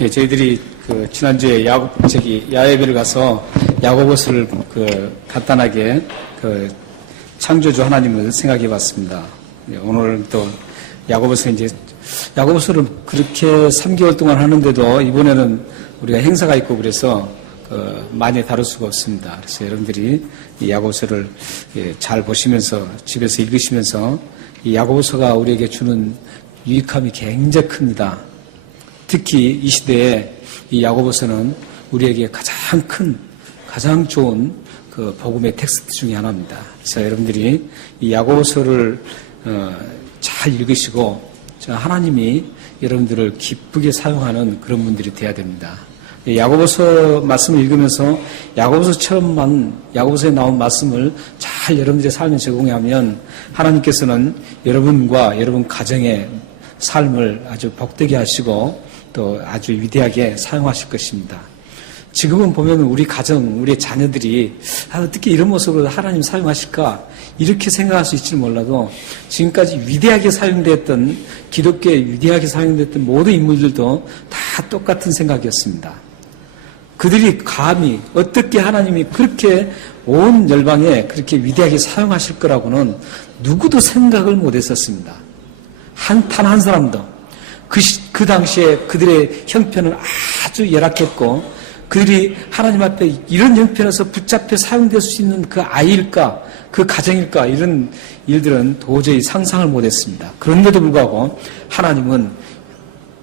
예, 저희들이 지난주에 야외비를 가서 야고보서를 간단하게 창조주 하나님을 생각해 봤습니다. 예, 오늘 또 야고보서를 그렇게 3개월 동안 하는데도 이번에는 우리가 행사가 있고 그래서 많이 다룰 수가 없습니다. 그래서 여러분들이 이 야고보서를 잘 보시면서 집에서 읽으시면서 이 야고보서가 우리에게 주는 유익함이 굉장히 큽니다. 특히 이 시대에 이 야고보서는 우리에게 가장 좋은 복음의 텍스트 중에 하나입니다. 그래서 여러분들이 이 야고보서를 잘 읽으시고 하나님이 여러분들을 기쁘게 사용하는 그런 분들이 되어야 됩니다. 야고보서 말씀을 읽으면서 야고보서에 나온 말씀을 잘 여러분들의 삶에 적용하면 하나님께서는 여러분과 여러분 가정의 삶을 아주 복되게 하시고 또 아주 위대하게 사용하실 것입니다. 지금은 보면 우리 가정, 우리 자녀들이 어떻게 이런 모습으로 하나님 사용하실까 이렇게 생각할 수 있지는 몰라도 지금까지 위대하게 사용됐던 기독교에 위대하게 사용됐던 모든 인물들도 다 똑같은 생각이었습니다. 그들이 감히 어떻게 하나님이 그렇게 온 열방에 그렇게 위대하게 사용하실 거라고는 누구도 생각을 못했었습니다. 단 한 사람도 그 당시에 그들의 형편은 아주 열악했고 그들이 하나님 앞에 이런 형편에서 붙잡혀 사용될 수 있는 그 아이일까 그 가정일까 이런 일들은 도저히 상상을 못했습니다. 그런데도 불구하고 하나님은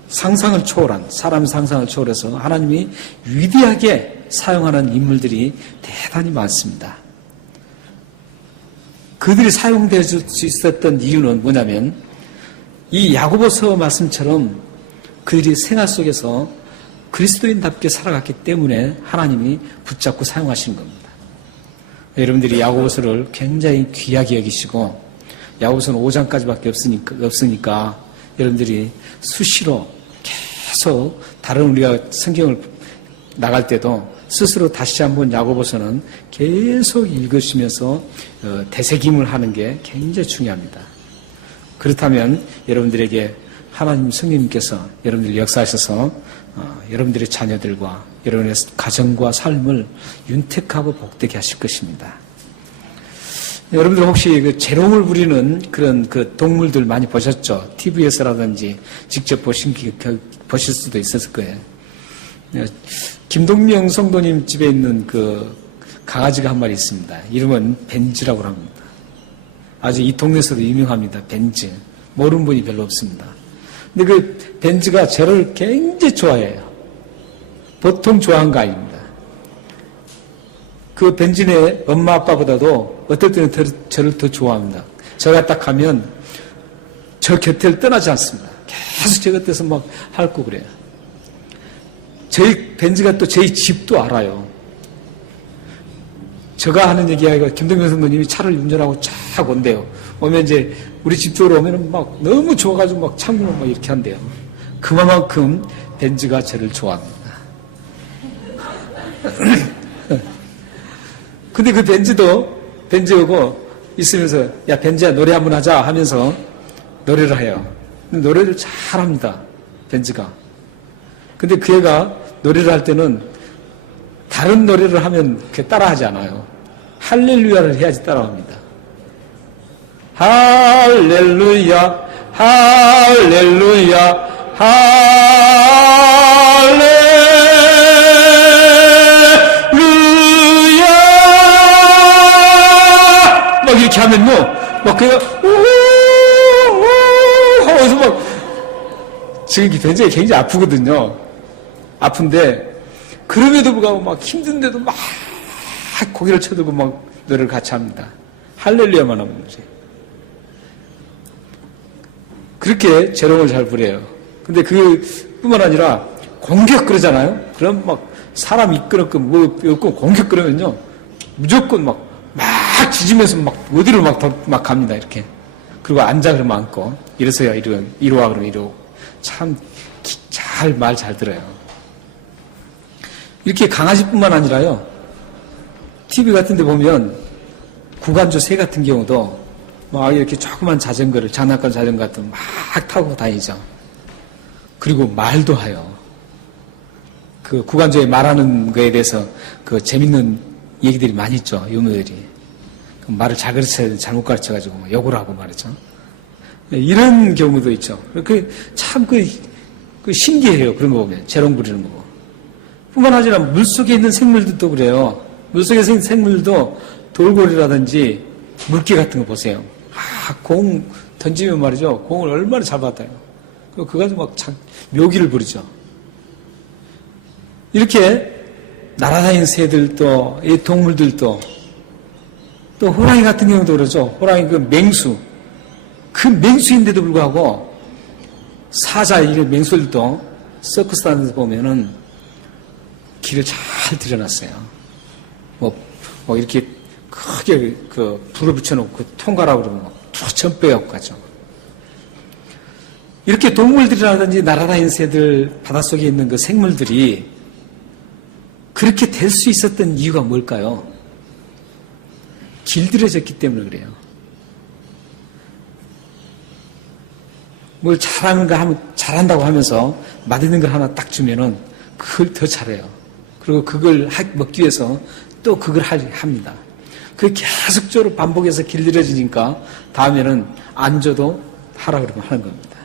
상상을 초월한 사람의 상상을 초월해서 하나님이 위대하게 사용하는 인물들이 대단히 많습니다. 그들이 사용될 수 있었던 이유는 뭐냐면 이 야고보서 말씀처럼 그들이 생활 속에서 그리스도인답게 살아갔기 때문에 하나님이 붙잡고 사용하시는 겁니다. 여러분들이 야고보서를 굉장히 귀하게 여기시고 야고보서는 5장까지밖에 없으니까 여러분들이 수시로 계속 다른 우리가 성경을 나갈 때도 스스로 다시 한번 야고보서는 계속 읽으시면서 되새김을 하는 게 굉장히 중요합니다. 그렇다면 여러분들에게 하나님 성령님께서 여러분들 역사하셔서 여러분들의 자녀들과 여러분의 가정과 삶을 윤택하고 복되게 하실 것입니다. 여러분들 혹시 재롱을 부리는 그런 동물들 많이 보셨죠? TV에서라든지 직접 보실 수도 있었을 거예요. 김동명 성도님 집에 있는 강아지가 한 마리 있습니다. 이름은 벤지라고 합니다. 아주 이 동네에서도 유명합니다. 벤지. 모르는 분이 별로 없습니다. 근데 그 벤지가 저를 굉장히 좋아해요. 보통 좋아한 거 아닙니다. 그 벤지네 엄마 아빠보다도 어떨 때는 저를 더 좋아합니다. 제가 딱 가면 저 곁을 떠나지 않습니다. 계속 제 곁에서 막 핥고 그래요. 저희 벤지가 또 저희 집도 알아요. 제가 하는 얘기가 김동명 선생님이 차를 운전하고 쫙 온대요. 오면 이제 우리 집 쪽으로 오면은 막 너무 좋아가지고 막 창문을 막 이렇게 한대요. 그만큼 벤지가 저를 좋아합니다. 근데 그 벤지하고 있으면서 야 벤지야 노래 한번 하자 하면서 노래를 해요. 노래를 잘합니다. 벤지가. 근데 그 애가 노래를 할 때는 다른 노래를 하면 따라하지 않아요. 할렐루야를 해야지 따라합니다. 할렐루야, 할렐루야, 할렐루야. 막 이렇게 하면요, 막 그가 우우우 하면서 막 지금 굉장히 아프거든요. 아픈데 그럼에도 불구하고 막 힘든데도 막 고개를 쳐들고 막 노래를 같이 합니다. 할렐루야만 하면 되지. 그렇게 재롱을 잘 부려요. 근데 그뿐만 아니라 공격 그러잖아요. 그럼 막 사람 이끌었고 뭐 공격 그러면요 무조건 막 짖으면서 막 어디로 막 갑니다. 이렇게. 그리고 앉아 그러면 앉고 이래서야 이리와 그러면 이러고 참 말 잘 들어요. 이렇게 강아지뿐만 아니라요. TV 같은 데 보면 구간조 새 같은 경우도 막 이렇게 조그만 자전거를 장난감 자전거 같은 거 막 타고 다니죠. 그리고 말도 해요. 그 구간조에 말하는 거에 대해서 그 재밌는 얘기들이 많이 있죠. 유머들이. 말을 잘 가르쳐야 잘못 가르쳐가지고 뭐 욕을 하고 말이죠. 이런 경우도 있죠. 참 그 신기해요. 그런 거 보면. 재롱 부리는 거. 뿐만 아니라 물속에 있는 생물들도 그래요. 물속에 있는 생물도 돌고래라든지 물개 같은 거 보세요. 공 던지면 말이죠. 공을 얼마나 잘 받아요. 그리고 그거 가지고 막 묘기를 부리죠. 이렇게 날아다니는 새들도, 이 동물들도, 또 호랑이 같은 경우도 그러죠. 호랑이 그 맹수. 그 맹수인데도 불구하고 사자, 이런 맹수들도 서커스 다니면서 보면은 길을 잘 들여놨어요. 뭐 이렇게 크게 그 불을 붙여놓고 통과라고 그러면 전 빼갖고 가죠. 이렇게 동물들이라든지 날아다니는 새들, 바닷속에 있는 그 생물들이 그렇게 될 수 있었던 이유가 뭘까요? 길들여졌기 때문에 그래요. 뭘 잘한다고 하면서 맛있는 걸 하나 딱 주면은 그걸 더 잘해요. 그리고 그걸 먹기 위해서 또 그걸 합니다. 그게 계속적으로 반복해서 길들여지니까 다음에는 안 줘도 하라 그러면 하는 겁니다.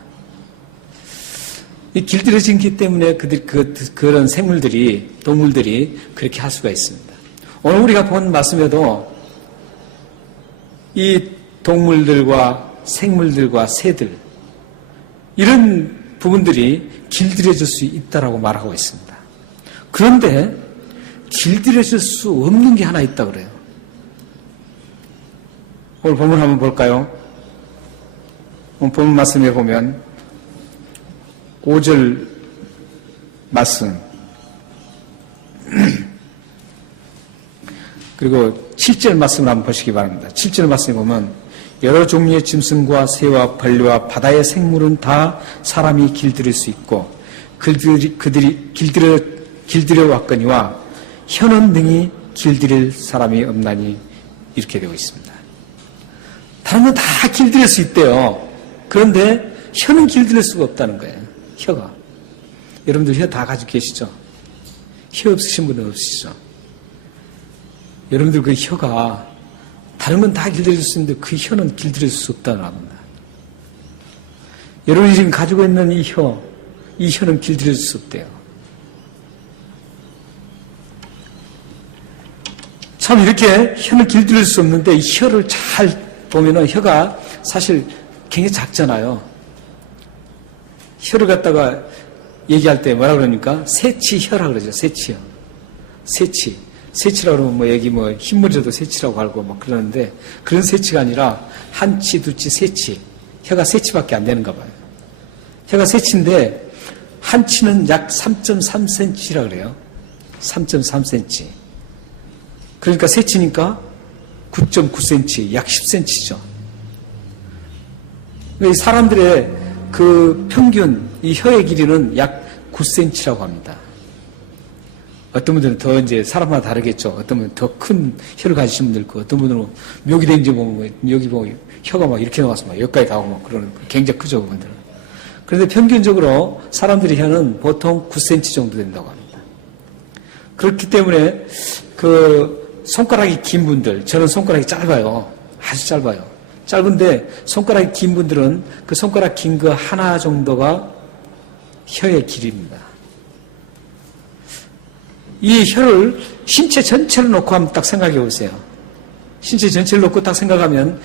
이 길들여지기 때문에 그런 생물들이, 동물들이 그렇게 할 수가 있습니다. 오늘 우리가 본 말씀에도 이 동물들과 생물들과 새들, 이런 부분들이 길들여질 수 있다라고 말하고 있습니다. 그런데 길들여질 수 없는 게 하나 있다 그래요. 오늘 본문 한번 볼까요? 오늘 본문 말씀에 보면 5절 말씀 그리고 7절 말씀을 한번 보시기 바랍니다. 7절 말씀에 보면 여러 종류의 짐승과 새와 벌레와 바다의 생물은 다 사람이 길들일 수 있고 그들이 길들여 왔거니와 혀는 능히 길들일 사람이 없나니 이렇게 되어 있습니다. 다른 건 다 길들일 수 있대요. 그런데 혀는 길들일 수가 없다는 거예요. 혀가. 여러분들 혀 다 가지고 계시죠? 혀 없으신 분은 없으시죠? 여러분들 그 혀가 다른 건 다 길들일 수 있는데 그 혀는 길들일 수 없다는 겁니다. 여러분이 지금 가지고 있는 이 혀는 길들일 수 없대요. 참 이렇게 혀는 길들일 수 없는데 이 혀를 잘 보면은 혀가 사실 굉장히 작잖아요. 혀를 갖다가 얘기할 때 뭐라 그러니까? 새치혀라 그러죠. 새치혀. 새치라고 그러면 뭐 여기 뭐 흰머리라도 새치라고 알고 막 그러는데 그런 새치가 아니라 한치, 두치, 새치. 혀가 새치밖에 안 되는가 봐요. 혀가 새치인데 한치는 약 3.3cm라 그래요. 3.3cm. 그러니까 새치니까 9.9cm, 약 10cm죠. 사람들의 그 평균 이 혀의 길이는 약 9cm라고 합니다. 어떤 분들은 더 이제 사람마다 다르겠죠. 어떤 분은 더 큰 혀를 가지신 분들 있고, 어떤 분들은 묘기 된지 보면 여기 보면 혀가 막 이렇게 나와서 막 여기까지 가고 막 그러는 굉장히 크죠, 그분들은. 그런데 평균적으로 사람들의 혀는 보통 9cm 정도 된다고 합니다. 그렇기 때문에 그 손가락이 긴 분들, 저는 손가락이 짧아요. 아주 짧아요. 짧은데 손가락이 긴 분들은 그 손가락 긴 거 하나 정도가 혀의 길이입니다. 이 혀를 신체 전체를 놓고 한번 딱 생각해 보세요. 신체 전체를 놓고 딱 생각하면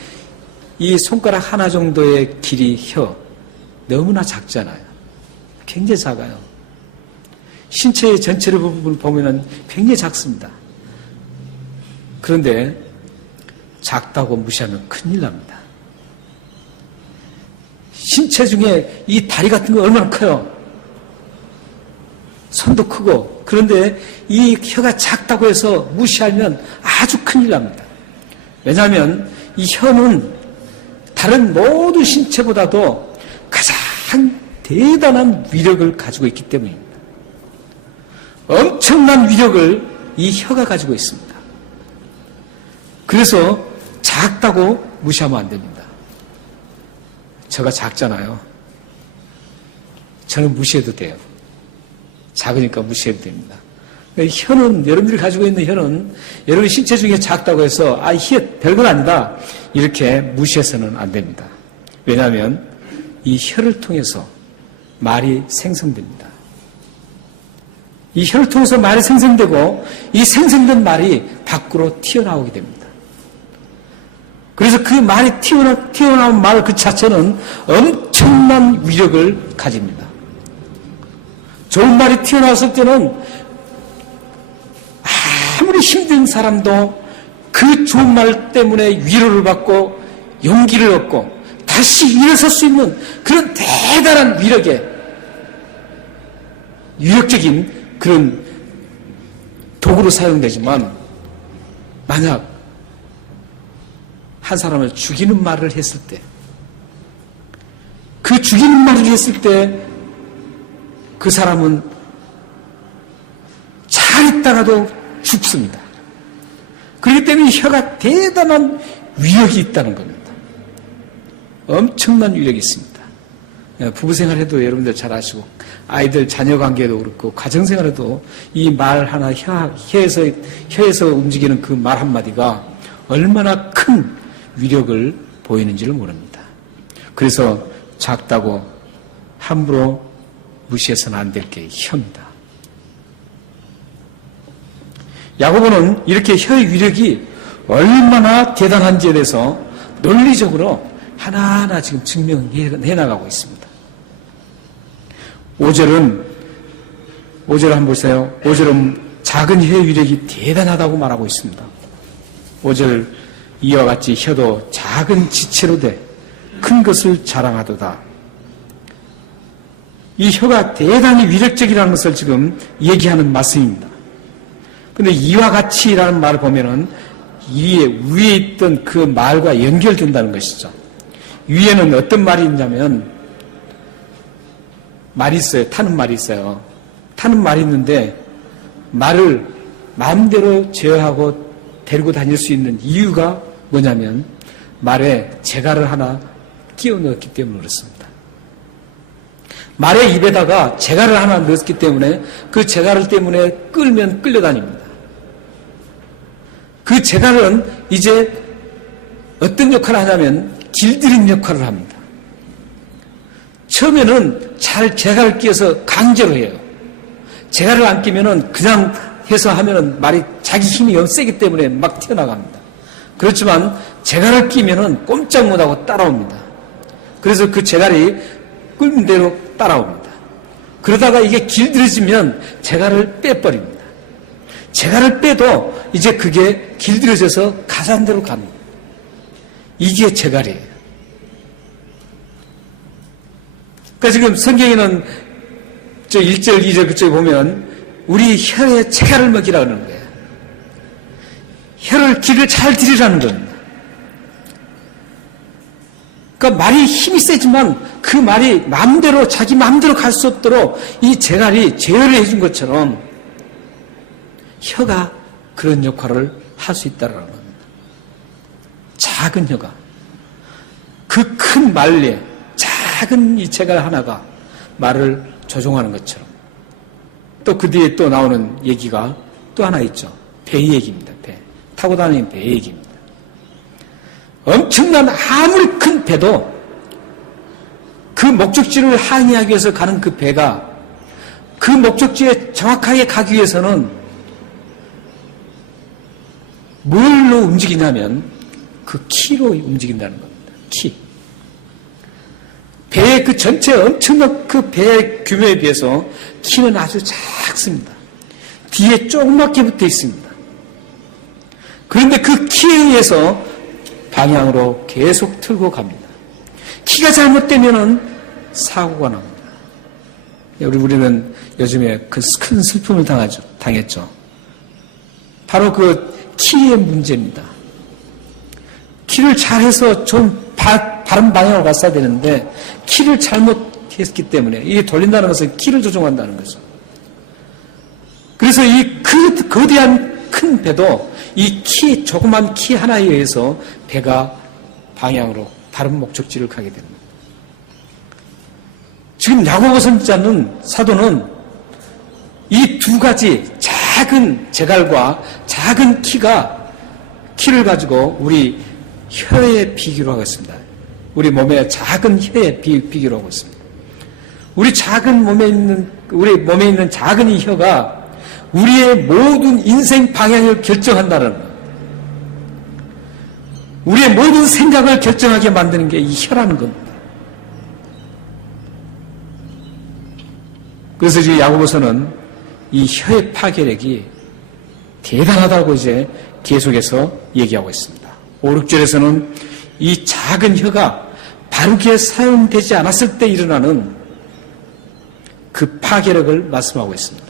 이 손가락 하나 정도의 길이 혀 너무나 작잖아요. 굉장히 작아요. 신체의 전체를 보면 굉장히 작습니다. 그런데 작다고 무시하면 큰일 납니다. 신체 중에 이 다리 같은 거 얼마나 커요? 손도 크고. 그런데 이 혀가 작다고 해서 무시하면 아주 큰일 납니다. 왜냐하면 이 혀는 다른 모든 신체보다도 가장 대단한 위력을 가지고 있기 때문입니다. 엄청난 위력을 이 혀가 가지고 있습니다. 그래서 작다고 무시하면 안 됩니다. 저가 작잖아요. 저는 무시해도 돼요. 작으니까 무시해도 됩니다. 혀는, 여러분들이 가지고 있는 혀는 여러분 신체 중에 작다고 해서 혀 별건 아니다 이렇게 무시해서는 안 됩니다. 왜냐하면 이 혀를 통해서 말이 생성됩니다. 이 혀를 통해서 말이 생성되고 이 생성된 말이 밖으로 튀어나오게 됩니다. 그래서 그 말이 튀어나온 말 그 자체는 엄청난 위력을 가집니다. 좋은 말이 튀어나왔을 때는 아무리 힘든 사람도 그 좋은 말 때문에 위로를 받고 용기를 얻고 다시 일어설 수 있는 그런 대단한 위력적인 그런 도구로 사용되지만 만약 한 사람을 죽이는 말을 했을 때 그 죽이는 말을 했을 때 그 사람은 잘 있다가도 죽습니다. 그렇기 때문에 혀가 대단한 위력이 있다는 겁니다. 엄청난 위력이 있습니다. 부부생활에도 여러분들 잘 아시고 아이들 자녀 관계도 그렇고 가정생활에도 이 말 하나 혀에서 움직이는 그 말 한마디가 얼마나 큰 위력을 보이는지를 모릅니다. 그래서 작다고 함부로 무시해서는 안 될 게 혀입니다. 야고보는 이렇게 혀의 위력이 얼마나 대단한지에 대해서 논리적으로 하나하나 지금 증명해 나가고 있습니다. 5절을 한번 보세요. 5절은 작은 혀의 위력이 대단하다고 말하고 있습니다. 5절 이와 같이 혀도 작은 지체로 돼 큰 것을 자랑하도다. 이 혀가 대단히 위력적이라는 것을 지금 얘기하는 말씀입니다. 근데 이와 같이라는 말을 보면은 위에 있던 그 말과 연결된다는 것이죠. 위에는 어떤 말이 있냐면 말이 있어요. 타는 말이 있어요. 타는 말이 있는데 말을 마음대로 제어하고 데리고 다닐 수 있는 이유가 뭐냐면 말에 재갈을 하나 끼워 넣었기 때문에 그렇습니다. 말의 입에다가 재갈을 하나 넣었기 때문에 그 재갈을 때문에 끌면 끌려다닙니다. 그 재갈은 이제 어떤 역할을 하냐면 길들인 역할을 합니다. 처음에는 잘 재갈을 끼워서 강제로 해요. 재갈을 안 끼면은 그냥 해서 하면은 말이 자기 힘이 너무 세기 때문에 막 튀어나갑니다. 그렇지만 재갈을 끼면은 꼼짝 못하고 따라옵니다. 그래서 그 재갈이 끓는 대로 따라옵니다. 그러다가 이게 길들여지면 재갈을 빼버립니다. 재갈을 빼도 이제 그게 길들여져서 가산대로 갑니다. 이게 재갈이에요. 그러니까 지금 성경에는 저 1절, 2절 그쪽에 보면 우리 혀에 재갈을 먹이라 그러는 거예요. 혀를 길을 잘 들이라는 겁니다. 그러니까 말이 힘이 세지만 그 말이 마음대로 자기 마음대로 갈 수 없도록 이 재갈이 제어를 해준 것처럼 혀가 그런 역할을 할 수 있다는 겁니다. 작은 혀가 그 큰 말에 작은 이 재갈 하나가 말을 조종하는 것처럼 또 그 뒤에 또 나오는 얘기가 또 하나 있죠. 배 얘기입니다. 배. 타고 다니는 배 얘기입니다. 엄청난 아무리 큰 배도 그 목적지를 항해하기 위해서 가는 그 배가 그 목적지에 정확하게 가기 위해서는 뭘로 움직이냐면 그 키로 움직인다는 겁니다. 키. 배의 그 전체 엄청난 그 배의 규모에 비해서 키는 아주 작습니다. 뒤에 조그맣게 붙어 있습니다. 그런데 그 키에 의해서 방향으로 계속 틀고 갑니다. 키가 잘못되면은 사고가 납니다. 우리는 요즘에 그 큰 슬픔을 당했죠. 바로 그 키의 문제입니다. 키를 잘해서 좀 바른 방향으로 갔어야 되는데 키를 잘못했기 때문에 이게 돌린다는 것은 키를 조종한다는 거죠. 그래서 이 거대한 큰 배도 이 조그만 키 하나에 의해서 배가 방향으로 다른 목적지를 가게 됩니다. 지금 야고보 선지자는 사도는 이 두 가지 작은 재갈과 작은 키를 가지고 우리 혀에 비교로 하고 있습니다. 우리 몸의 작은 혀에 비교로 하고 있습니다. 우리 몸에 있는 작은 이 혀가 우리의 모든 인생 방향을 결정한다는 것. 우리의 모든 생각을 결정하게 만드는 게 이 혀라는 겁니다. 그래서 지금 야고보서는 이 혀의 파괴력이 대단하다고 이제 계속해서 얘기하고 있습니다. 5, 6절에서는 이 작은 혀가 바르게 사용되지 않았을 때 일어나는 그 파괴력을 말씀하고 있습니다.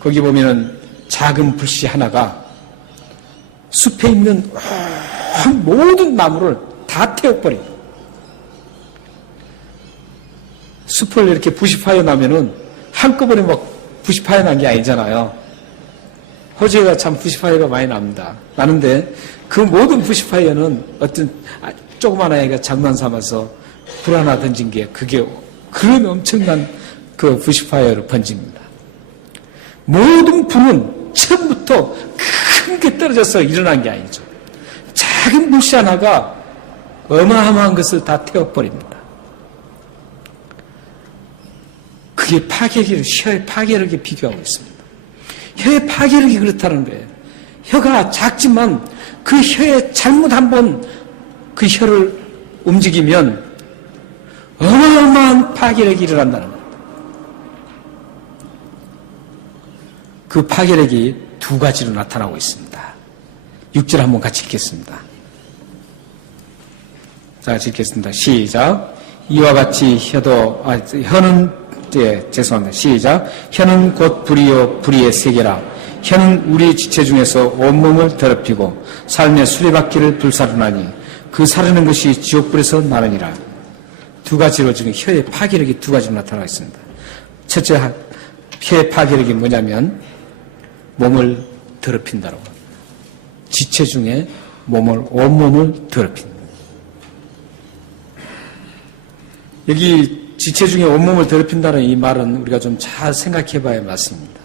거기 보면은 작은 불씨 하나가 숲에 있는 모든 나무를 다 태워버립니다. 숲을 이렇게 불씨 파여 나면은 한꺼번에 막 불씨 파여 난 게 아니잖아요. 호주가 참 불씨 파여가 많이 납니다. 나는데 그 모든 불씨 파여는 어떤 조그만 아이가 장난 삼아서 불 하나 던진 게 그게 그런 엄청난 그 불씨 파여로 번집니다. 모든 불은 처음부터 큰 게 떨어져서 일어난 게 아니죠. 작은 불씨 하나가 어마어마한 것을 다 태워버립니다. 그게 혀의 파괴력에 비교하고 있습니다. 혀의 파괴력이 그렇다는 거예요. 혀가 작지만 그 혀에 잘못 한번 그 혀를 움직이면 어마어마한 파괴력이 일어난다는 겁니다. 그 파괴력이 두 가지로 나타나고 있습니다. 6절 한번 같이 읽겠습니다. 자, 같이 읽겠습니다. 시작. 이와 같이 혀는 죄송합니다. 시작. 혀는 곧 불이요 불의의 세계라. 혀는 우리 지체 중에서 온몸을 더럽히고 삶의 수레바퀴를 불사르나니 그 사르는 것이 지옥불에서 나느니라. 두 가지로 지금 혀의 파괴력이 두 가지로 나타나고 있습니다. 첫째, 혀의 파괴력이 뭐냐면 몸을 더럽힌다라고 합니다. 지체 중에 온몸을 더럽힌다. 여기 지체 중에 온몸을 더럽힌다는 이 말은 우리가 좀 잘 생각해 봐야 맞습니다.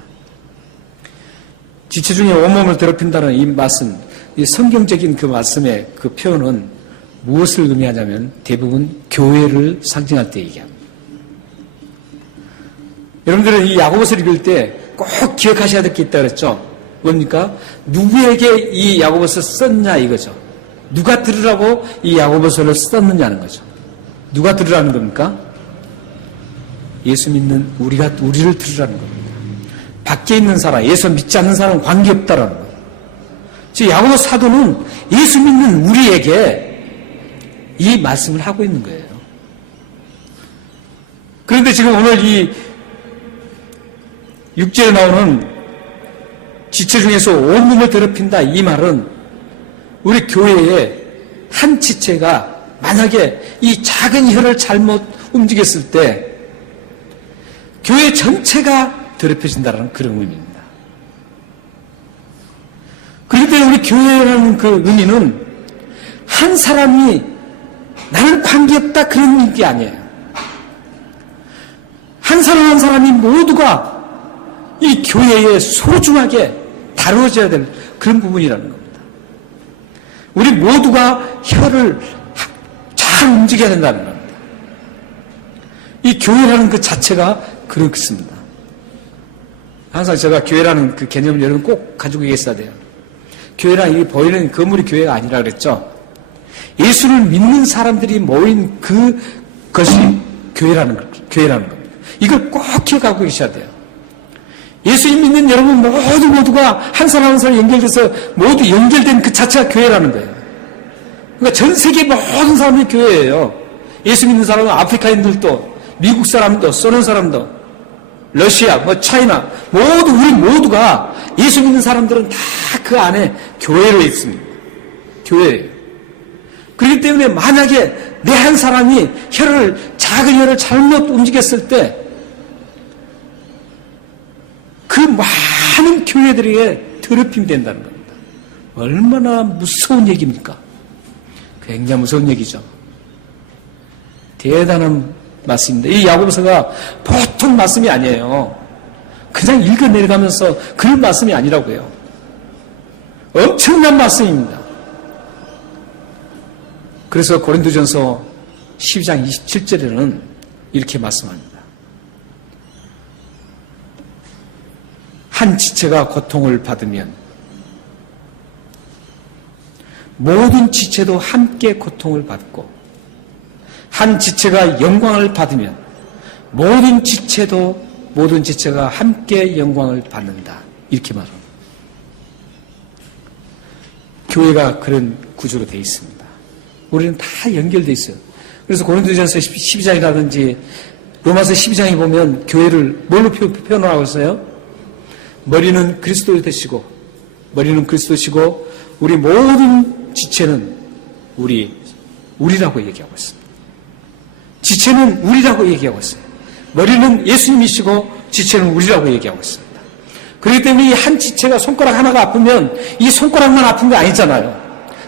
지체 중에 온몸을 더럽힌다는 이 말씀, 이 성경적인 그 말씀의 그 표현은 무엇을 의미하냐면 대부분 교회를 상징할 때 얘기합니다. 여러분들은 이 야고보서를 읽을 때 꼭 기억하셔야 될 게 있다 그랬죠? 뭡니까? 누구에게 이 야고보서 썼냐 이거죠. 누가 들으라고 이 야고보서를 썼느냐는 거죠. 누가 들으라는 겁니까? 예수 믿는 우리를 들으라는 겁니다. 밖에 있는 사람, 예수 믿지 않는 사람은 관계없다라는 거예요. 지금 야고보 사도는 예수 믿는 우리에게 이 말씀을 하고 있는 거예요. 그런데 지금 오늘 이 6절에 나오는 지체 중에서 온몸을 더럽힌다 이 말은 우리 교회의 한 지체가 만약에 이 작은 혀를 잘못 움직였을 때 교회 전체가 더럽혀진다는 그런 의미입니다. 그렇기 때문에 우리 교회라는 그 의미는 한 사람이 나는 관계없다 그런 의미 아니에요. 한 사람 한 사람이 모두가 이 교회에 소중하게 다루어져야 될 그런 부분이라는 겁니다. 우리 모두가 혀를 잘 움직여야 된다는 겁니다. 이 교회라는 그 자체가 그렇습니다. 항상 제가 교회라는 그 개념을 여러분 꼭 가지고 계셔야 돼요. 교회란 이 보이는 건물이 교회가 아니라 그랬죠. 예수를 믿는 사람들이 모인 그것이 교회라는 겁니다. 이걸 꼭 기억하고 계셔야 돼요. 예수 믿는 여러분 모두가 한 사람 한 사람 연결돼서 모두 연결된 그 자체가 교회라는 거예요. 그러니까 전 세계 모든 사람이 교회예요. 예수 믿는 사람은 아프리카인들도, 미국 사람도, 소련 사람도, 러시아, 차이나, 우리 모두가 예수 믿는 사람들은 다 그 안에 교회로 있습니다. 교회예요. 그렇기 때문에 만약에 내 한 사람이 작은 혀를 잘못 움직였을 때 그 많은 교회들에게 더럽힘이 된다는 겁니다. 얼마나 무서운 얘기입니까? 굉장히 무서운 얘기죠. 대단한 말씀입니다. 이 야고보서가 보통 말씀이 아니에요. 그냥 읽어 내려가면서 그런 말씀이 아니라고요. 엄청난 말씀입니다. 그래서 고린도전서 12장 27절에는 이렇게 말씀합니다. 한 지체가 고통을 받으면 모든 지체도 함께 고통을 받고, 한 지체가 영광을 받으면 모든 지체가 함께 영광을 받는다. 이렇게 말합니다. 교회가 그런 구조로 되어 있습니다. 우리는 다 연결되어 있어요. 그래서 고린도전서 12장이라든지 로마서 12장에 보면 교회를 뭘로 표현하고 있어요? 머리는 그리스도 되시고, 우리 모든 지체는 우리라고 얘기하고 있습니다. 지체는 우리라고 얘기하고 있어요. 머리는 예수님이시고 지체는 우리라고 얘기하고 있습니다. 그렇기 때문에 이 한 지체가 손가락 하나가 아프면 이 손가락만 아픈 게 아니잖아요.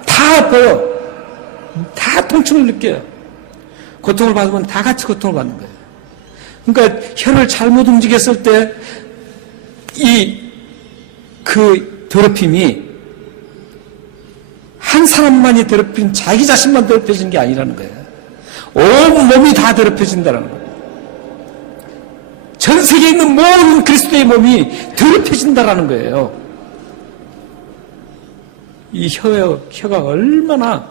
다 아파요. 다 통증을 느껴요. 고통을 받으면 다 같이 고통을 받는 거예요. 그러니까 혀를 잘못 움직였을 때 그 더럽힘이 한 사람만이 더럽힌 자기 자신만 더럽혀지는 게 아니라는 거예요. 온 몸이 다 더럽혀진다는 거예요. 전 세계에 있는 모든 그리스도의 몸이 더럽혀진다는 거예요. 이 혀가 얼마나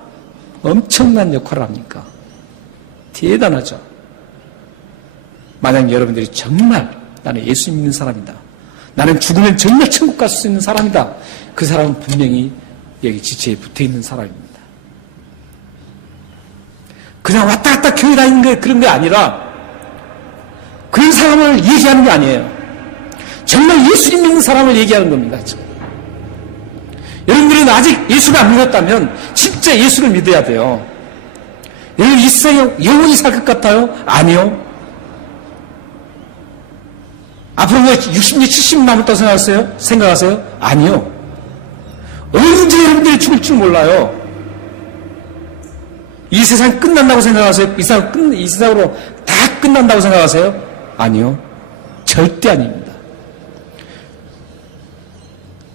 엄청난 역할을 합니까? 대단하죠. 만약 여러분들이 정말 나는 예수 믿는 사람이다, 나는 죽으면 정말 천국 갈 수 있는 사람이다, 그 사람은 분명히 여기 지체에 붙어있는 사람입니다. 그냥 왔다 갔다 교회 다니는 게 그런 게 아니라 그런 사람을 얘기하는 게 아니에요. 정말 예수님 믿는 사람을 얘기하는 겁니다. 지금. 여러분들은 아직 예수를 안 믿었다면 진짜 예수를 믿어야 돼요. 여러분 이 세상에 영원히 살 것 같아요? 아니요. 앞으로 60년, 70년 남았다고 생각하세요? 아니요. 언제 여러분들이 죽을 줄 몰라요. 이 세상 끝난다고 생각하세요? 이 세상으로 다 끝난다고 생각하세요? 아니요. 절대 아닙니다.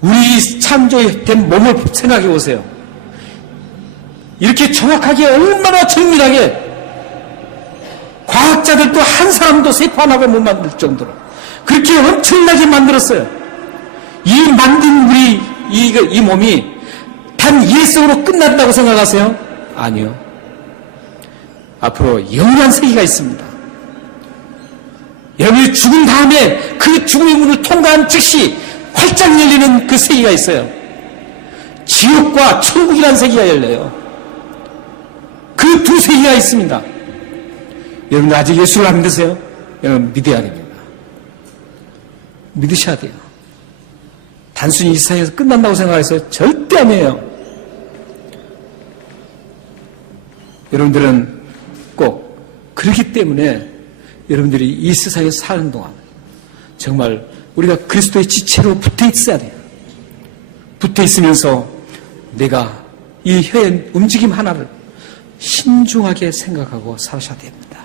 우리 창조된 몸을 생각해 보세요. 이렇게 정확하게 얼마나 정밀하게 과학자들도 한 사람도 세포 하나도 못 만들 정도로 그렇게 엄청나게 만들었어요. 이 만든 이 몸이 단 일생으로 끝난다고 생각하세요? 아니요. 앞으로 영원한 세계가 있습니다. 여러분이 죽은 다음에 그 죽음의 문을 통과한 즉시 활짝 열리는 그 세계가 있어요. 지옥과 천국이라는 세계가 열려요. 그 두 세계가 있습니다. 여러분 아직 예수를 안 믿으세요? 여러분 믿어야 됩니다. 믿으셔야 돼요. 단순히 이 세상에서 끝난다고 생각해서 절대 아니에요. 여러분들은 꼭 그렇기 때문에 여러분들이 이 세상에서 사는 동안 정말 우리가 그리스도의 지체로 붙어 있어야 돼요. 붙어 있으면서 내가 이 혀의 움직임 하나를 신중하게 생각하고 살아셔야 됩니다.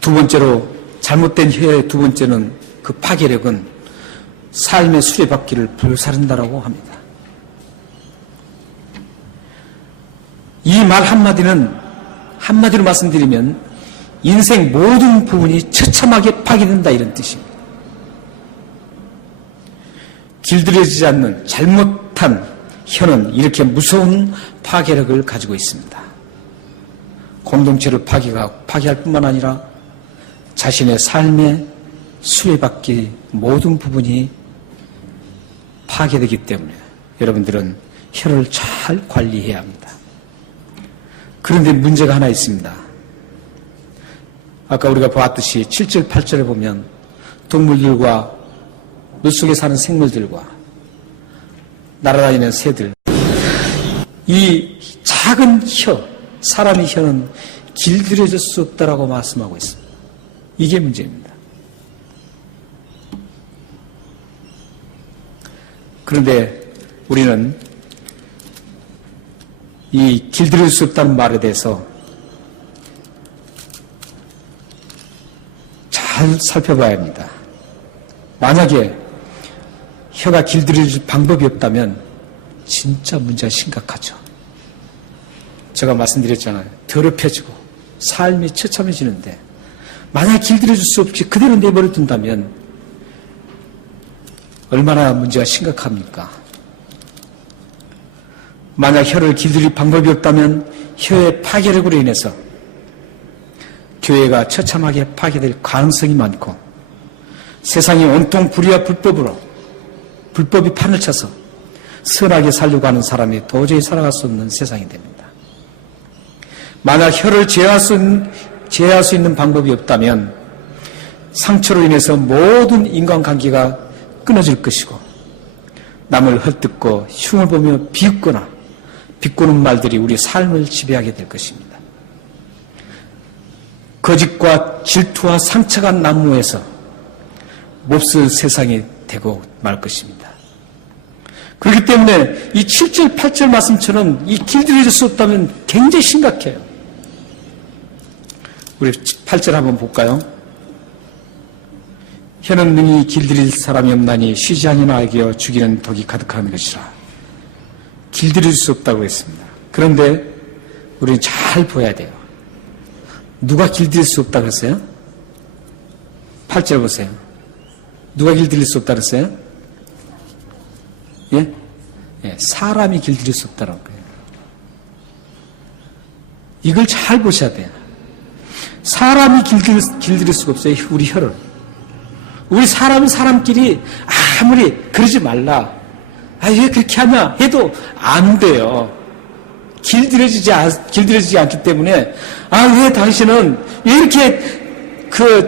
두 번째로 잘못된 혀의 두 번째는 그 파괴력은 삶의 수레바퀴를 불사른다라고 합니다. 이 말 한마디로 말씀드리면 인생 모든 부분이 처참하게 파괴된다 이런 뜻입니다. 길들여지지 않는 잘못한 혀는 이렇게 무서운 파괴력을 가지고 있습니다. 공동체를 파괴할 뿐만 아니라 자신의 삶의 수레바퀴 모든 부분이 파괴되기 때문에 여러분들은 혀를 잘 관리해야 합니다. 그런데 문제가 하나 있습니다. 아까 우리가 보았듯이 7절, 8절에 보면 동물들과 물속에 사는 생물들과 날아다니는 새들, 이 작은 혀, 사람의 혀는 길들여질 수 없다라고 말씀하고 있습니다. 이게 문제입니다. 그런데 우리는 이 길들여질 수 없다는 말에 대해서 잘 살펴봐야 합니다. 만약에 혀가 길들여질 방법이 없다면 진짜 문제가 심각하죠. 제가 말씀드렸잖아요. 더럽혀지고 삶이 처참해지는데 만약 길들여질 수 없이 그대로 내버려 둔다면 얼마나 문제가 심각합니까? 만약 혀를 길들일 방법이 없다면 혀의 파괴력으로 인해서 교회가 처참하게 파괴될 가능성이 많고 세상이 온통 불의와 불법이 판을 쳐서 선하게 살려고 하는 사람이 도저히 살아갈 수 없는 세상이 됩니다. 만약 혀를 제어할 수 있는 방법이 없다면 상처로 인해서 모든 인간관계가 끊어질 것이고 남을 헐뜯고 흉을 보며 비꼬는 말들이 우리 삶을 지배하게 될 것입니다. 거짓과 질투와 상처가 난무해서 몹쓸 세상이 되고 말 것입니다. 그렇기 때문에 이 7절, 8절 말씀처럼 이 길들여질 수 없다면 굉장히 심각해요. 우리 8절 한번 볼까요? 혀는 능히 길들일 사람이 없나니 쉬지 아니나 알게여 죽이는 독이 가득한 것이라. 길들일 수 없다고 했습니다. 그런데 우리는 잘 보아야 돼요. 누가 길들일 수 없다고 했어요? 8절 보세요. 누가 길들일 수 없다고 했어요? 예? 예, 사람이 길들일 수 없다는 거예요. 이걸 잘 보셔야 돼요. 사람이 길들일 수가 없어요. 우리 혀를. 우리 사람끼리 아무리 그러지 말라. 왜 그렇게 하냐 해도 안 돼요. 길들여지지 않기 때문에 왜 당신은 왜 이렇게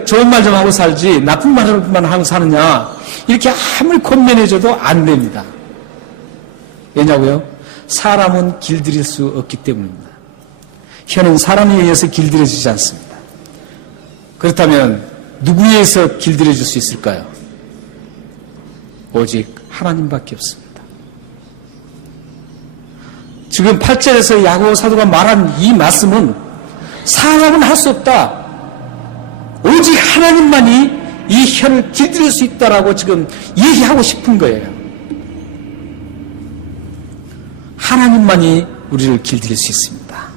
좋은 말 좀 하고 살지 나쁜 말만 하고 사느냐 이렇게 아무리 권면해줘도 안 됩니다. 왜냐고요? 사람은 길들일 수 없기 때문입니다. 혀는 사람에 의해서 길들여지지 않습니다. 그렇다면 누구에 의해서 길들여질 수 있을까요? 오직 하나님밖에 없습니다. 지금 8절에서 야고보 사도가 말한 이 말씀은 사람은 할 수 없다. 오직 하나님만이 이 혀를 길들일 수 있다라고 지금 얘기하고 싶은 거예요. 하나님만이 우리를 길들일 수 있습니다.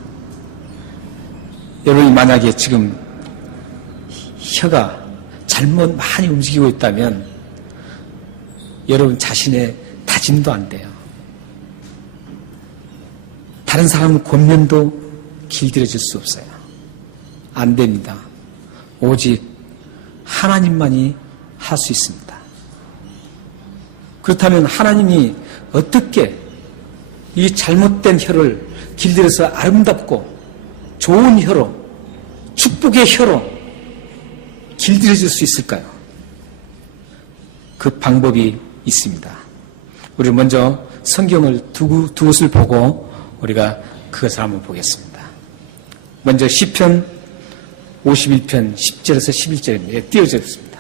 여러분이 만약에 지금 혀가 잘못 많이 움직이고 있다면 여러분 자신의 다짐도 안 돼요. 다른 사람은 권면도 길들여질 수 없어요. 안 됩니다. 오직 하나님만이 할 수 있습니다. 그렇다면 하나님이 어떻게 이 잘못된 혀를 길들여서 아름답고 좋은 혀로 축복의 혀로 길들여질 수 있을까요? 그 방법이 있습니다. 우리 먼저 성경을 두 곳을 보고 우리가 그것을 한번 보겠습니다. 먼저 시편 51편 10절에서 11절입니다. 띄어져 있습니다.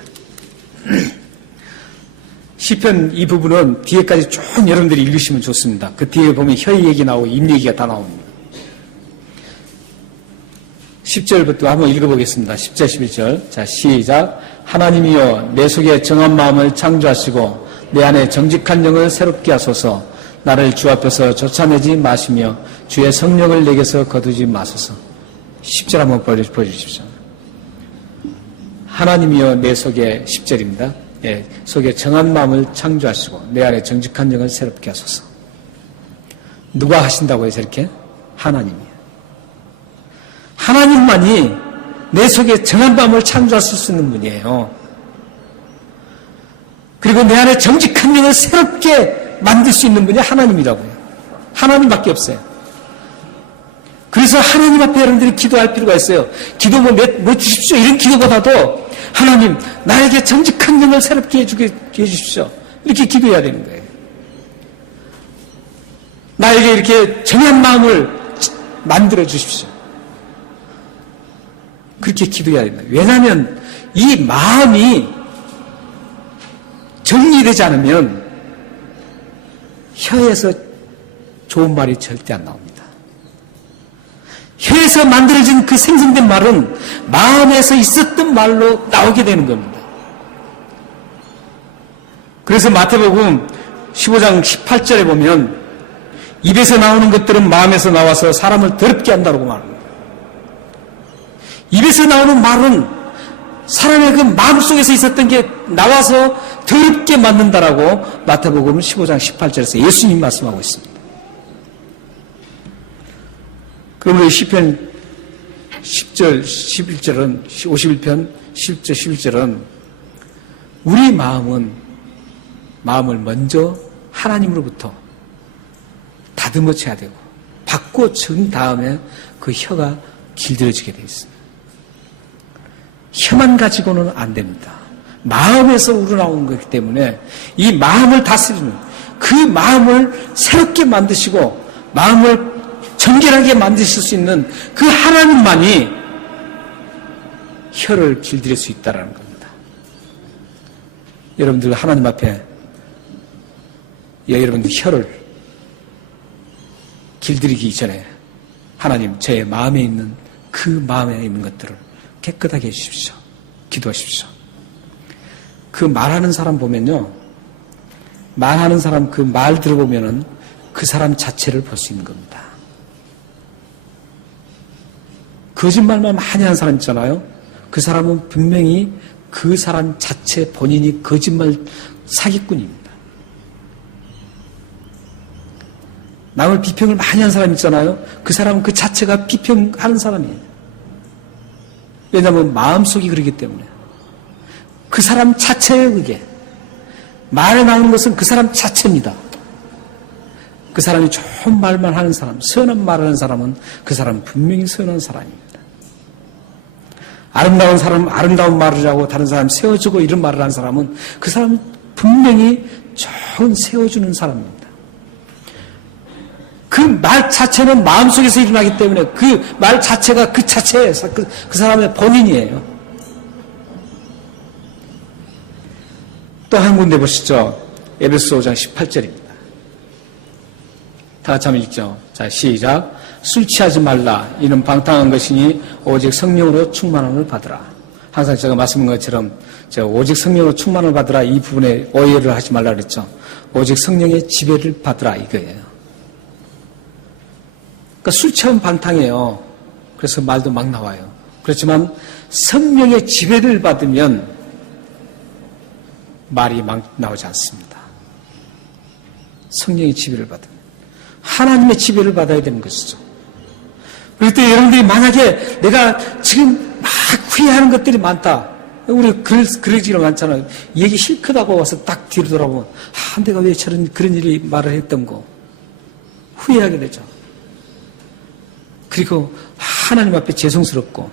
시편 이 부분은 뒤에까지 쭉 여러분들이 읽으시면 좋습니다. 그 뒤에 보면 혀의 얘기 나오고 입 얘기가 다 나옵니다. 10절부터 한번 읽어보겠습니다. 10절 11절 자 시작. 하나님이여 내 속에 정한 마음을 창조하시고 내 안에 정직한 영을 새롭게 하소서. 나를 주 앞에서 쫓아내지 마시며 주의 성령을 내게서 거두지 마소서. 10절 한번 보여주십시오. 하나님이여 내 속에 10절입니다. 예, 속에 정한 마음을 창조하시고 내 안에 정직한 영을 새롭게 하소서. 누가 하신다고 해서 이렇게? 하나님이에요. 하나님만이 내 속에 정한 마음을 창조하실 수 있는 분이에요. 그리고 내 안에 정직한 영을 새롭게 만들 수 있는 분이 하나님이라고요. 하나님밖에 없어요. 그래서 하나님 앞에 여러분들이 기도할 필요가 있어요. 기도 뭐 주십시오. 이런 기도보다도 하나님 나에게 정직한 영을 새롭게 해주십시오. 이렇게 기도해야 되는 거예요. 나에게 이렇게 정한 마음을 만들어 주십시오. 그렇게 기도해야 된다. 왜냐하면 이 마음이 정리되지 않으면 혀에서 좋은 말이 절대 안 나옵니다. 혀에서 만들어진 그 생성된 말은 마음에서 있었던 말로 나오게 되는 겁니다. 그래서 마태복음 15장 18절에 보면 입에서 나오는 것들은 마음에서 나와서 사람을 더럽게 한다고 말합니다. 입에서 나오는 말은 사람의 그 마음속에서 있었던 게 나와서 더럽게 만든다라고 마태복음 15장 18절에서 예수님 말씀하고 있습니다. 그러므로 시편 10절, 11절은 51편 10절, 11절은 우리 마음을 먼저 하나님으로부터 다듬어져야 되고 바꿔준 다음에 그 혀가 길들여지게 되어 있습니다. 혀만 가지고는 안 됩니다. 마음에서 우러나오는 거기 때문에 이 마음을 다스리는 그 마음을 새롭게 만드시고 마음을 정결하게 만드실 수 있는 그 하나님만이 혀를 길들일 수 있다는 겁니다. 여러분들 하나님 앞에 여러분들 혀를 길들이기 전에 하나님 제 마음에 있는 그 마음에 있는 것들을 깨끗하게 해주십시오. 기도하십시오. 그 말하는 사람 보면요. 말하는 사람 그 말 들어보면은 그 사람 자체를 볼 수 있는 겁니다. 거짓말만 많이 하는 사람 있잖아요. 그 사람은 분명히 그 사람 자체 본인이 거짓말 사기꾼입니다. 남을 비평을 많이 하는 사람 있잖아요. 그 사람은 그 자체가 비평하는 사람이에요. 왜냐하면 마음속이 그러기 때문에. 그 사람 자체예요, 그게. 말에 나오는 것은 그 사람 자체입니다. 그 사람이 좋은 말만 하는 사람, 선한 말을 하는 사람은 그 사람은 분명히 선한 사람입니다. 아름다운 사람, 아름다운 말을 하고 다른 사람 세워주고 이런 말을 하는 사람은 그 사람은 분명히 좋은 세워주는 사람입니다. 그 말 자체는 마음속에서 일어나기 때문에 그 말 자체가 그 자체에서 그 사람의 본인이에요. 또 한 군데 보시죠. 에베소 5장 18절입니다. 다 같이 한번 읽죠. 자, 시작. 술 취하지 말라. 이는 방탕한 것이니 오직 성령으로 충만함을 받으라. 항상 제가 말씀한 것처럼 제가 오직 성령으로 충만을 받으라 이 부분에 오해를 하지 말라 그랬죠. 오직 성령의 지배를 받으라 이거예요. 그러니까 술 취하면 방탕해요. 그래서 말도 막 나와요. 그렇지만 성령의 지배를 받으면 말이 막 나오지 않습니다. 성령의 지배를 받으면 하나님의 지배를 받아야 되는 것이죠. 그럴 때 여러분들이 만약에 내가 지금 막 후회하는 것들이 많다. 우리 그러지가 많잖아요. 얘기 실컷하고 와서 딱 뒤로 돌아보면 내가 왜 그런 일이 말을 했던 거 후회하게 되죠. 그리고 하나님 앞에 죄송스럽고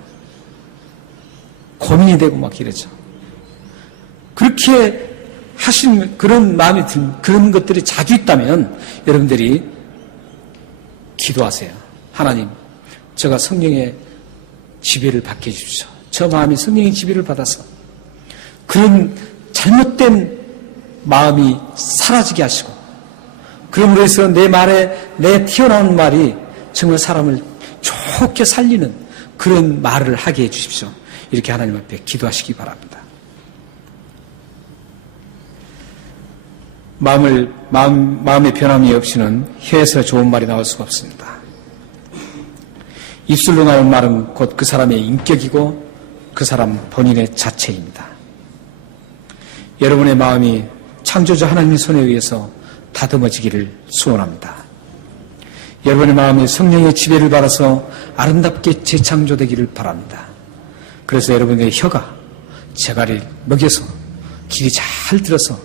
고민이 되고 막 이러죠. 그렇게 하신 그런 마음이 든 그런 것들이 자주 있다면 여러분들이 기도하세요. 하나님, 제가 성령의 지배를 받게 해주십시오. 저 마음이 성령의 지배를 받아서 그런 잘못된 마음이 사라지게 하시고 그럼으로 해서 내 말에 내 튀어나오는 말이 정말 사람을 좋게 살리는 그런 말을 하게 해주십시오. 이렇게 하나님 앞에 기도하시기 바랍니다. 마음의 변함이 없이는 혀에서 좋은 말이 나올 수가 없습니다. 입술로 나온 말은 곧 그 사람의 인격이고 그 사람 본인의 자체입니다. 여러분의 마음이 창조주 하나님의 손에 의해서 다듬어지기를 소원합니다. 여러분의 마음이 성령의 지배를 받아서 아름답게 재창조되기를 바랍니다. 그래서 여러분의 혀가 재갈을 먹여서 길이 잘 들어서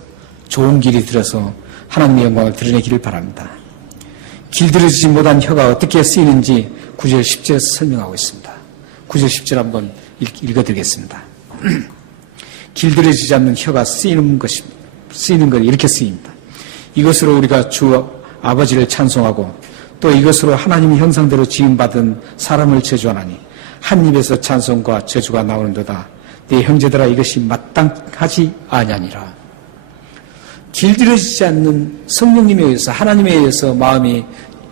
좋은 길이 들어서 하나님의 영광을 드러내기를 바랍니다. 길들여지지 못한 혀가 어떻게 쓰이는지 9절 10절에서 설명하고 있습니다. 9절 10절 한번 읽어드리겠습니다. 길들여지지 않는 혀가 쓰이는 건 이렇게 쓰입니다. 이것으로 우리가 주 아버지를 찬송하고 또 이것으로 하나님의 형상대로 지음받은 사람을 저주하나니 한 입에서 찬송과 저주가 나오는도다. 내 형제들아 이것이 마땅하지 아니하니라. 길들여지지 않는 성령님에 의해서 하나님에 의해서 마음이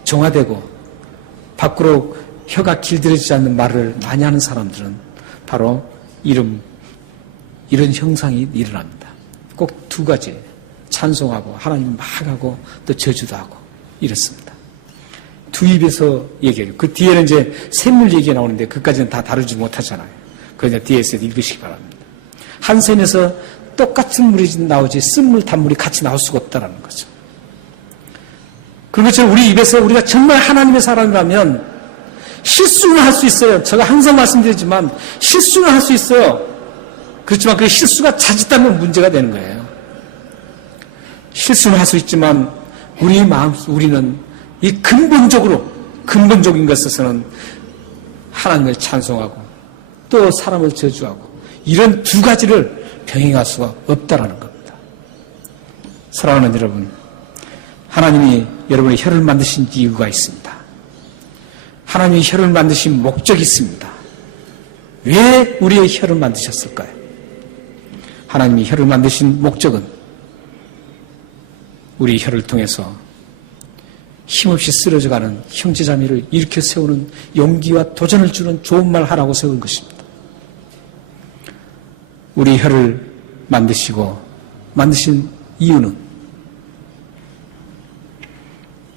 정화되고 밖으로 혀가 길들여지지 않는 말을 많이 하는 사람들은 바로 이런 형상이 일어납니다. 꼭 두 가지. 찬송하고 하나님 막 하고 또 저주도 하고 이렇습니다. 두 입에서 얘기해요. 그 뒤에는 이제 샘물 얘기가 나오는데 그까지는 다 다루지 못하잖아요. 그냥 뒤에서 읽으시기 바랍니다. 한 샘에서 똑같은 물이 나오지 쓴물, 단물이 같이 나올 수가 없다는 거죠. 그런 것처럼 우리 입에서 우리가 정말 하나님의 사람이라면 실수는 할 수 있어요. 제가 항상 말씀드리지만 실수는 할 수 있어요. 그렇지만 그 실수가 잦았다면 문제가 되는 거예요. 실수는 할 수 있지만 우리 마음, 우리는 이 근본적인 것에서는 하나님을 찬송하고 또 사람을 저주하고 이런 두 가지를 병행할 수가 없다라는 겁니다. 사랑하는 여러분, 하나님이 여러분의 혀를 만드신 이유가 있습니다. 하나님이 혀를 만드신 목적이 있습니다. 왜 우리의 혀를 만드셨을까요? 하나님이 혀를 만드신 목적은 우리 혀를 통해서 힘없이 쓰러져가는 형제자매를 일으켜 세우는 용기와 도전을 주는 좋은 말 하라고 세운 것입니다. 우리 혀를 만드신 이유는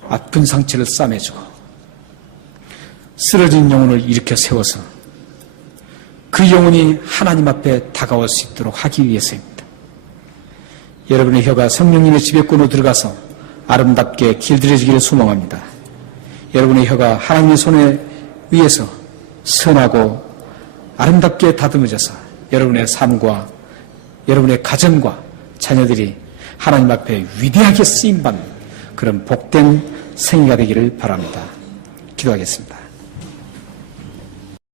아픈 상처를 싸매주고 쓰러진 영혼을 일으켜 세워서 그 영혼이 하나님 앞에 다가올 수 있도록 하기 위해서입니다. 여러분의 혀가 성령님의 지배권으로 들어가서 아름답게 길들여지기를 소망합니다. 여러분의 혀가 하나님의 손에 의해서 선하고 아름답게 다듬어져서 여러분의 삶과 여러분의 가정과 자녀들이 하나님 앞에 위대하게 쓰임받는 그런 복된 생애가 되기를 바랍니다. 기도하겠습니다.